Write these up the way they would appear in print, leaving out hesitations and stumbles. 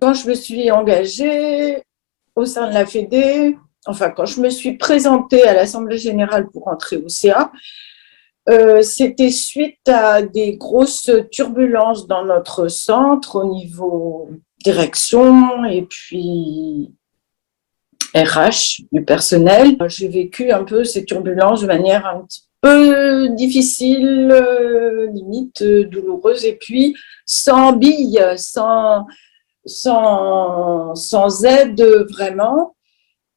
Quand je me suis engagée au sein de la Fédé, enfin quand je me suis présentée à l'Assemblée générale pour entrer au CA, c'était suite à des grosses turbulences dans notre centre au niveau direction et puis RH du personnel. J'ai vécu un peu ces turbulences de manière un petit peu difficile, limite douloureuse, et puis sans billes, sans aide vraiment.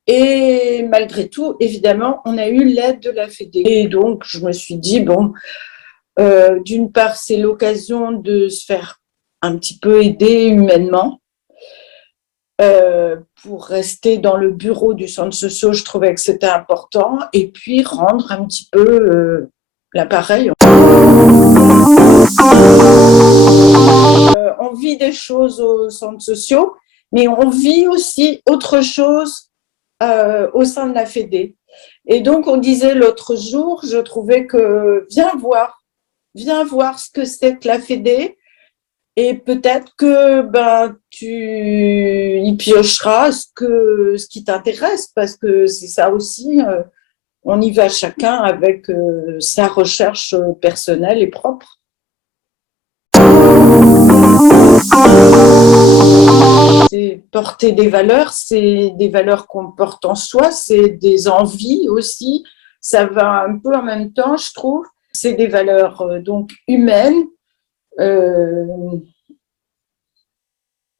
Et malgré tout, évidemment, on a eu l'aide de la Fédé. Et donc, je me suis dit, bon, d'une part, c'est l'occasion de se faire un petit peu aider humainement. Pour rester dans le bureau du centre social, je trouvais que c'était important. Et puis, rendre un petit peu l'appareil. On vit des choses aux centres sociaux, mais on vit aussi autre chose au sein de la Fédé. Et donc, on disait l'autre jour, je trouvais que viens voir ce que c'est que la Fédé, et peut-être que tu y piocheras ce qui t'intéresse, parce que c'est ça aussi, on y va chacun avec sa recherche personnelle et propre. C'est porter des valeurs, c'est des valeurs qu'on porte en soi, c'est des envies aussi, ça va un peu en même temps, je trouve. C'est des valeurs donc humaines, euh,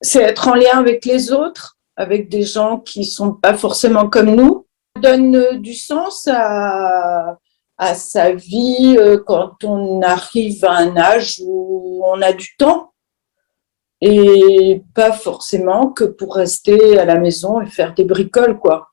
c'est être en lien avec les autres, avec des gens qui ne sont pas forcément comme nous. Ça donne du sens à sa vie quand on arrive à un âge où on a du temps. Et pas forcément que pour rester à la maison et faire des bricoles, quoi.